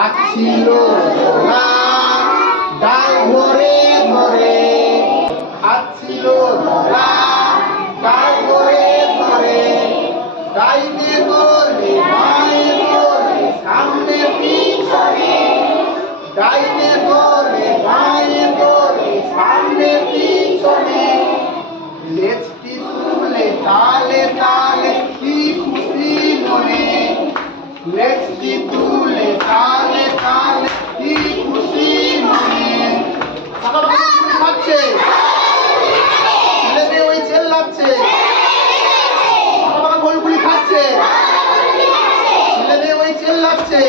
খাচ্ছিল দোলা ডাল ভরে ধরে, খাচ্ছিল দোলা ডাল ভরে ধরে, ডাইনে দোলে বাঁয়ে দোলে সামনে পিছনে, ডাইনে দোলে বাঁয়ে দোলে সামনে পিছনে, লেজটি তুলে তালে তালে কি খুশি মনে, লেজটি তুলে তালে তালে কি খুশি মনে। খাচ্ছে ছেলে মেয়ে ওই চেল্লাচ্ছে, গোলগুলি খাচ্ছে ছেলে মেয়ে ওই চেল্লাচ্ছে।